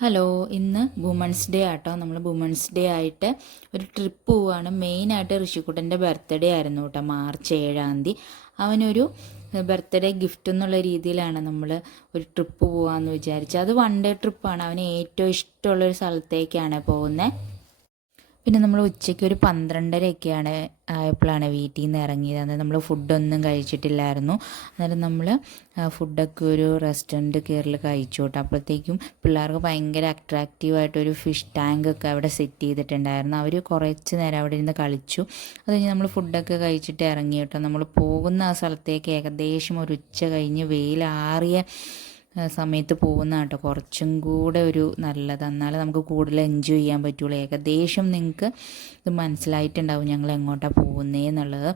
Hello, ഇന്ന് women's day ആട്ടോ. നമ്മൾ വുമൺസ് ഡേ ആയിട്ട് ഒരു ട്രിപ്പ് പോവുകയാണ്. മെയിനായിട്ട് ഋഷിക്കുട്ടൻ്റെ ബർത്ത്ഡേ ആയിരുന്നു കേട്ടോ, March 7. അവനൊരു ബർത്ത്ഡേ ഗിഫ്റ്റ് എന്നുള്ള രീതിയിലാണ് നമ്മൾ ഒരു ട്രിപ്പ് പോകാമെന്ന് വിചാരിച്ചത്. അത് 1 ഡേ ട്രിപ്പാണ്. അവന് ഏറ്റവും ഇഷ്ടമുള്ളൊരു സ്ഥലത്തേക്കാണ് പോകുന്നത്. പിന്നെ നമ്മൾ ഉച്ചയ്ക്ക് ഒരു 12:30 ആയപ്പോഴാണ് വീട്ടിൽ നിന്ന് ഇറങ്ങിയത്. അന്നേരം നമ്മൾ ഫുഡൊന്നും കഴിച്ചിട്ടില്ലായിരുന്നു. അന്നേരം നമ്മൾ ഫുഡൊക്കെ ഒരു റെസ്റ്റോറൻറ്റ് കയറി കഴിച്ചു കേട്ടോ. അപ്പോഴത്തേക്കും പിള്ളേർക്ക് ഭയങ്കര അട്രാക്റ്റീവായിട്ടൊരു ഫിഷ് ടാങ്കൊക്കെ അവിടെ സെറ്റ് ചെയ്തിട്ടുണ്ടായിരുന്നു. അവർ കുറച്ച് നേരം അവിടെ ഇരുന്ന് കളിച്ചു. അത് കഴിഞ്ഞ് നമ്മൾ ഫുഡൊക്കെ കഴിച്ചിട്ട് ഇറങ്ങി കേട്ടോ. നമ്മൾ പോകുന്ന ആ സ്ഥലത്തേക്ക് ഏകദേശം ഒരു ഉച്ച കഴിഞ്ഞ് വെയിലാറിയ സമയത്ത് പോകുന്ന കേട്ടോ കുറച്ചും കൂടെ ഒരു നല്ലത്. എന്നാലും നമുക്ക് കൂടുതൽ എൻജോയ് ചെയ്യാൻ പറ്റുള്ളൂ. ഏകദേശം നിങ്ങൾക്ക് ഇത് മനസ്സിലായിട്ടുണ്ടാവും ഞങ്ങൾ എങ്ങോട്ടാണ് പോകുന്നതെന്നുള്ളത്.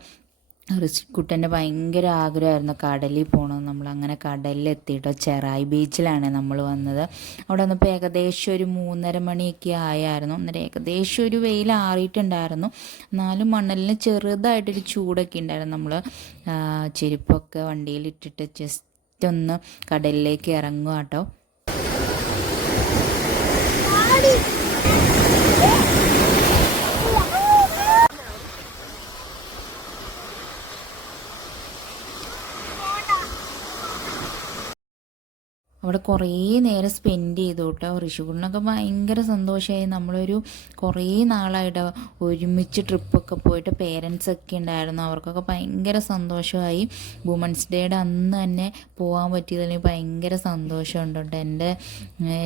ഋഷിക്കുട്ടൻ്റെ ഭയങ്കര ആഗ്രഹമായിരുന്നു കടലിൽ പോകണമെന്ന്. നമ്മളങ്ങനെ കടലിലെത്തിയിട്ടോ. ചെറായി ബീച്ചിലാണ് നമ്മൾ വന്നത്. അവിടെ വന്നപ്പോൾ ഏകദേശം ഒരു 3:30 മണിയൊക്കെ ആയായിരുന്നു. അന്നേരം ഏകദേശം ഒരു വെയിൽ ആറിയിട്ടുണ്ടായിരുന്നു. എന്നാലും മണലിന് ചെറുതായിട്ടൊരു ചൂടൊക്കെ ഉണ്ടായിരുന്നു. നമ്മൾ ചെരുപ്പൊക്കെ വണ്ടിയിലിട്ടിട്ട് ജസ്റ്റ് ഒന്ന് കടലിലേക്ക് ഇറങ്ങുക കേട്ടോ. അവിടെ കുറേ നേരം സ്പെൻഡ് ചെയ്തു കേട്ടോ. ഋഷികുളിനൊക്കെ ഭയങ്കര സന്തോഷമായി. നമ്മളൊരു കുറേ നാളായിട്ട് ഒരുമിച്ച് ട്രിപ്പൊക്കെ പോയിട്ട് പേരൻസൊക്കെ ഉണ്ടായിരുന്നു. അവർക്കൊക്കെ ഭയങ്കര സന്തോഷമായി. വുമൺസ് ഡേയുടെ അന്ന് തന്നെ പോകാൻ പറ്റിയതിൽ ഭയങ്കര സന്തോഷമുണ്ട് കേട്ടോ.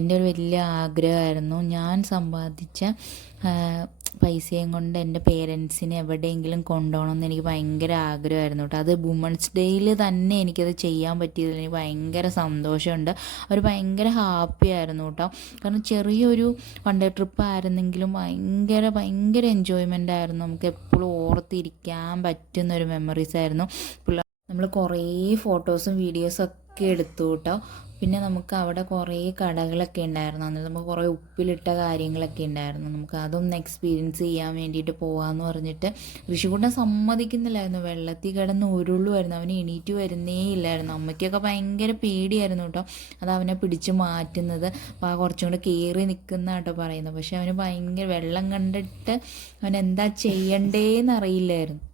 എൻ്റെ ഒരു വലിയ ആഗ്രഹമായിരുന്നു. ഞാൻ സമ്പാദിച്ച പൈസയും കൊണ്ട് എൻ്റെ പേരൻസിനെ എവിടെയെങ്കിലും കൊണ്ടുപോകണമെന്ന് എനിക്ക് ഭയങ്കര ആഗ്രഹമായിരുന്നു കേട്ടോ. അത് വുമൺസ് ഡേയിൽ തന്നെ എനിക്കത് ചെയ്യാൻ പറ്റിയതിൽ എനിക്ക് ഭയങ്കര സന്തോഷമുണ്ട്. അവർ ഭയങ്കര ഹാപ്പി ആയിരുന്നു കേട്ടോ. കാരണം ചെറിയൊരു 1 ഡേ ട്രിപ്പ് ആയിരുന്നെങ്കിലും ഭയങ്കര എൻജോയ്മെൻ്റ് ആയിരുന്നു. നമുക്ക് എപ്പോഴും ഓർത്തിരിക്കാൻ പറ്റുന്നൊരു മെമ്മറീസ് ആയിരുന്നു. നമ്മൾ കുറേ ഫോട്ടോസും വീഡിയോസും ഒക്കെ എടുത്തു കേട്ടോ. പിന്നെ നമുക്ക് അവിടെ കുറേ കടകളൊക്കെ ഉണ്ടായിരുന്നു. അന്നേരം നമുക്ക് കുറേ ഉപ്പിലിട്ട കാര്യങ്ങളൊക്കെ ഉണ്ടായിരുന്നു. നമുക്ക് അതൊന്ന് എക്സ്പീരിയൻസ് ചെയ്യാൻ വേണ്ടിയിട്ട് പോകാമെന്ന് പറഞ്ഞിട്ട് ഋഷികുട്ടൻ സമ്മതിക്കുന്നില്ലായിരുന്നു. വെള്ളത്തിൽ കിടന്ന് ഉരുളുമായിരുന്നു. അവന് എണീറ്റ് വരുന്നേ ഇല്ലായിരുന്നു. അമ്മയ്ക്കൊക്കെ ഭയങ്കര പേടിയായിരുന്നു കേട്ടോ. അത് അവനെ പിടിച്ച് മാറ്റുന്നത്. അപ്പോൾ കുറച്ചും കൂടെ കയറി നിൽക്കുന്ന കേട്ടോ പറയുന്നത്. പക്ഷെ അവന് ഭയങ്കര വെള്ളം കണ്ടിട്ട് അവൻ എന്താ ചെയ്യണ്ടേന്ന് അറിയില്ലായിരുന്നു.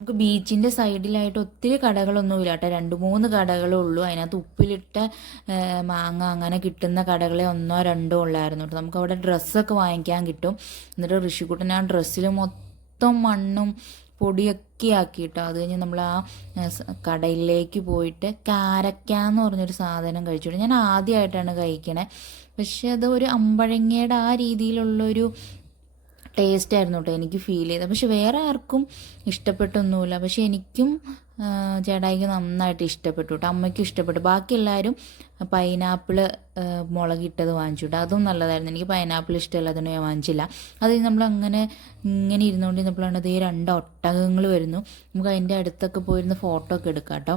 നമുക്ക് ബീച്ചിൻ്റെ സൈഡിലായിട്ട് ഒത്തിരി കടകളൊന്നുമില്ല കേട്ടോ. 2-3 കടകളേ ഉള്ളൂ. അതിനകത്ത് ഉപ്പിലിട്ട മാങ്ങ അങ്ങനെ കിട്ടുന്ന കടകളെ 1-2 ഉള്ളായിരുന്നു കേട്ടോ. നമുക്ക് അവിടെ ഡ്രസ്സൊക്കെ വാങ്ങിക്കാൻ കിട്ടും. എന്നിട്ട് ഋഷിക്കുട്ടൻ ആ ഡ്രസ്സിൽ മൊത്തം മണ്ണും പൊടിയൊക്കെ ആക്കി കേട്ടോ. അത് കഴിഞ്ഞ് നമ്മൾ ആ കടയിലേക്ക് പോയിട്ട് കാരക്കാന്ന് പറഞ്ഞൊരു സാധനം കഴിച്ചു. ഞാൻ ആദ്യമായിട്ടാണ് കഴിക്കണേ. പക്ഷെ അത് ഒരു അമ്പഴങ്ങയുടെ ആ രീതിയിലുള്ളൊരു ടേസ്റ്റ് ആയിരുന്നു കേട്ടോ എനിക്ക് ഫീൽ ചെയ്തത്. പക്ഷെ വേറെ ആർക്കും ഇഷ്ടപ്പെട്ടൊന്നുമില്ല. പക്ഷെ എനിക്കും ചേട്ടായിക്ക് നന്നായിട്ട് ഇഷ്ടപ്പെട്ടു കേട്ടോ. അമ്മയ്ക്കും ഇഷ്ടപ്പെട്ടു. ബാക്കി എല്ലാവരും പൈനാപ്പിള് മുളകിട്ടത് വാങ്ങിച്ചു കേട്ടോ. അതും നല്ലതായിരുന്നു. എനിക്ക് പൈനാപ്പിൾ ഇഷ്ടമല്ലാത്തതുകൊണ്ട് ഞാൻ വാങ്ങിച്ചില്ല. അത് ഇങ്ങനെ ഇരുന്നുകൊണ്ടിരുന്നപ്പോഴാണ് ഈ 2 ഒട്ടകങ്ങൾ വരുന്നു. നമുക്ക് അതിൻ്റെ അടുത്തൊക്കെ പോയിരുന്ന് ഫോട്ടോ ഒക്കെ എടുക്കാം കേട്ടോ.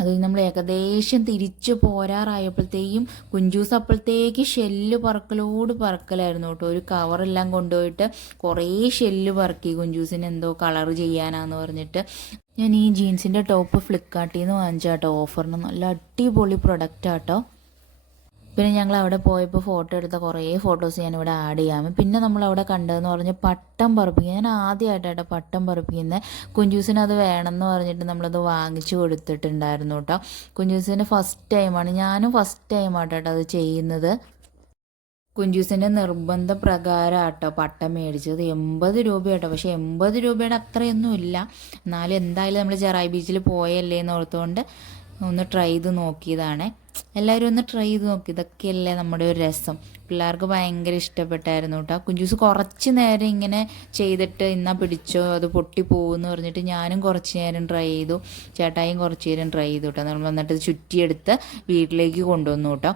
അത് നമ്മൾ ഏകദേശം തിരിച്ച് പോരാറായപ്പോഴത്തേക്കും കുഞ്ചൂസ് അപ്പോഴത്തേക്ക് ഷെല്ല് പറക്കലായിരുന്നു കേട്ടോ. ഒരു കവറെല്ലാം കൊണ്ടുപോയിട്ട് കുറേ ഷെല്ല് പറക്കി. കുഞ്ചൂസിന് എന്തോ കളർ ചെയ്യാനാന്ന് പറഞ്ഞിട്ട്. ഞാൻ ഈ ജീൻസിൻ്റെ ടോപ്പ് ഫ്ലിപ്കാർട്ടിൽ നിന്ന് വാങ്ങിച്ചാട്ടോ. ഓഫറിന് നല്ല അടിപൊളി പ്രൊഡക്റ്റാട്ടോ. പിന്നെ ഞങ്ങൾ അവിടെ പോയപ്പോൾ ഫോട്ടോ എടുത്ത കുറേ ഫോട്ടോസ് ഞാനിവിടെ ആഡ് ചെയ്യാം. പിന്നെ നമ്മളവിടെ കണ്ടതെന്ന് പറഞ്ഞാൽ പട്ടം പറപ്പിക്കുക. ഞാൻ ആദ്യമായിട്ടാട്ടോ പട്ടം പറപ്പിക്കുന്നത്. കുഞ്ചൂസിന് അത് വേണമെന്ന് പറഞ്ഞിട്ട് നമ്മളത് വാങ്ങിച്ചു കൊടുത്തിട്ടുണ്ടായിരുന്നു കേട്ടോ. കുഞ്ചൂസിന് ഫസ്റ്റ് ടൈമാണ്. ഞാനും ഫസ്റ്റ് ടൈമാട്ടോ അത് ചെയ്യുന്നത്. കുഞ്ചൂസിൻ്റെ നിർബന്ധ പ്രകാരം ആട്ടോ പട്ടം മേടിച്ചത്. 80 രൂപയാട്ടോ. പക്ഷേ 80 രൂപയുടെ അത്രയൊന്നും ഇല്ല. എന്നാലും എന്തായാലും നമ്മൾ ചെറായി ബീച്ചിൽ പോയല്ലേ എന്ന് ഓർത്തുകൊണ്ട് ഒന്ന് ട്രൈ ചെയ്ത് നോക്കിയതാണ്. എല്ലാവരും ഒന്ന് ട്രൈ ചെയ്ത് നോക്കി. ഇതൊക്കെയല്ലേ നമ്മുടെ ഒരു രസം. പിള്ളേർക്ക് ഭയങ്കര ഇഷ്ടപ്പെട്ടായിരുന്നു കേട്ടോ. കുഞ്ചൂസ് കുറച്ച് നേരം ഇങ്ങനെ ചെയ്തിട്ട് ഇന്നാ പിടിച്ചോ അത് പൊട്ടിപ്പോകുമെന്ന് പറഞ്ഞിട്ട് ഞാനും കുറച്ച് നേരം ട്രൈ ചെയ്തു. ചേട്ടായും കുറച്ച് നേരം ട്രൈ ചെയ്തു കേട്ടോ. നമ്മൾ വന്നിട്ട് ചുറ്റിയെടുത്ത് വീട്ടിലേക്ക് കൊണ്ടുവന്നു കേട്ടോ.